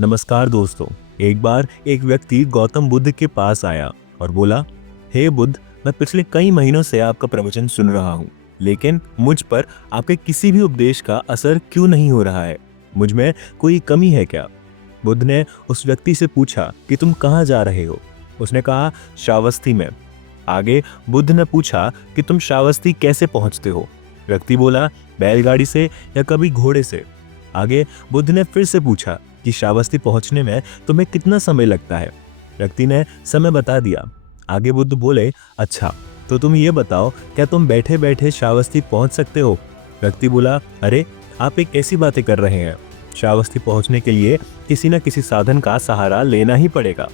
नमस्कार दोस्तों। एक बार एक व्यक्ति गौतम बुद्ध के पास आया और बोला, हे बुद्ध, मैं पिछले कई महीनों से आपका प्रवचन सुन रहा हूँ, लेकिन मुझ पर आपके किसी भी उपदेश का असर क्यों नहीं हो रहा है? मुझ में कोई कमी है क्या? बुद्ध ने उस व्यक्ति से पूछा कि तुम कहाँ जा रहे हो? उसने कहा, श्रावस्ती में। आगे बुद्ध ने पूछा कि तुम श्रावस्ती कैसे पहुंचते हो? व्यक्ति बोला, बैलगाड़ी से या कभी घोड़े से। आगे बुद्ध ने फिर से पूछा कि श्रावस्ती पहुंचने में तुम्हें कितना समय लगता है? व्यक्ति ने समय बता दिया। आगे बुद्ध बोले, अच्छा, तो तुम ये बताओ, क्या तुम बैठे बैठे श्रावस्ती पहुंच सकते हो? व्यक्ति बोला, अरे, आप एक ऐसी बातें कर रहे हैं, श्रावस्ती पहुंचने के लिए किसी न किसी साधन का सहारा लेना ही पड़ेगा।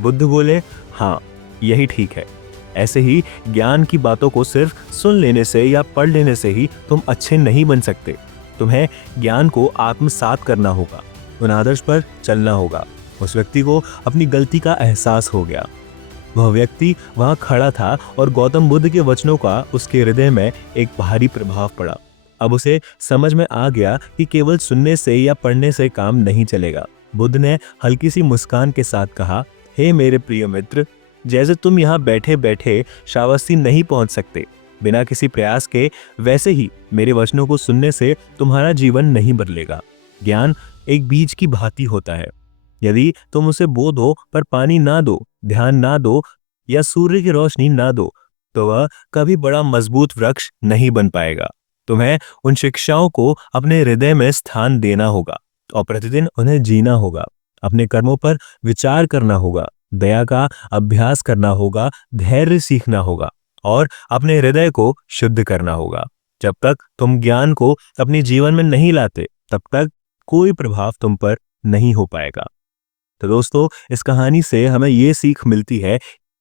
बुद्ध बोले, हाँ, यही ठीक है। ऐसे ही ज्ञान की बातों को सिर्फ सुन लेने से या पढ़ लेने से ही तुम अच्छे नहीं बन सकते। तुम्हें ज्ञान को आत्मसात करना होगा, उन आदर्श पर चलना होगा। उस व्यक्ति को अपनी गलती का एहसास हो गया। वह व्यक्ति वहां खड़ा था और गौतम बुद्ध के वचनों का उसके हृदय में एक भारी प्रभाव पड़ा। अब उसे समझ में आ गया कि केवल सुनने से या पढ़ने से काम नहीं चलेगा। बुद्ध ने हल्की सी मुस्कान के साथ कहा, हे मेरे प्रिय मित्र, जैसे तुम यहाँ बैठे बैठे श्रावस्ती नहीं पहुंच सकते बिना किसी प्रयास के, वैसे ही मेरे वचनों को सुनने से तुम्हारा जीवन नहीं बदलेगा। ज्ञान एक बीज की भांति होता है। यदि तुम उसे बो दो पर पानी ना दो, ध्यान ना दो या सूर्य की रोशनी ना दो, तो वह कभी बड़ा मजबूत वृक्ष नहीं बन पाएगा। तुम्हें उन शिक्षाओं को अपने हृदय में स्थान देना होगा और प्रतिदिन उन्हें जीना होगा। अपने कर्मों पर विचार करना होगा, दया का अभ्यास करना होगा, धैर्य सीखना होगा और अपने हृदय को शुद्ध करना होगा। जब तक तुम ज्ञान को अपने जीवन में नहीं लाते, तब तक कोई प्रभाव तुम पर नहीं हो पाएगा। तो दोस्तों, इस कहानी से हमें ये सीख मिलती है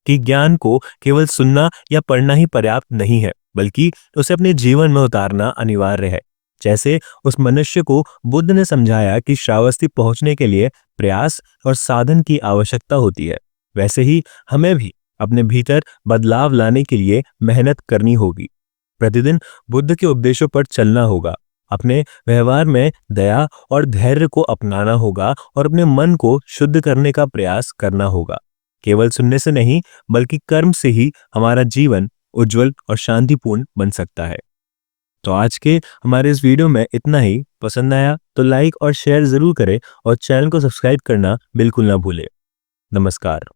कि ज्ञान को केवल सुनना या पढ़ना ही पर्याप्त नहीं है, बल्कि उसे अपने जीवन में उतारना अनिवार्य है। जैसे उस मनुष्य को बुद्ध ने समझाया कि श्रावस्ती पहुंचने के लिए प्रयास और साधन की आवश्यकता होती है, वैसे ही हमें भी अपने भीतर बदलाव लाने के लिए मेहनत करनी होगी। प्रतिदिन बुद्ध के उपदेशों पर चलना होगा, अपने व्यवहार में दया और धैर्य को अपनाना होगा और अपने मन को शुद्ध करने का प्रयास करना होगा। केवल सुनने से नहीं, बल्कि कर्म से ही हमारा जीवन उज्जवल और शांतिपूर्ण बन सकता है। तो आज के हमारे इस वीडियो में इतना ही। पसंद आया तो लाइक और शेयर जरूर करें और चैनल को सब्सक्राइब करना बिल्कुल ना भूलें। नमस्कार।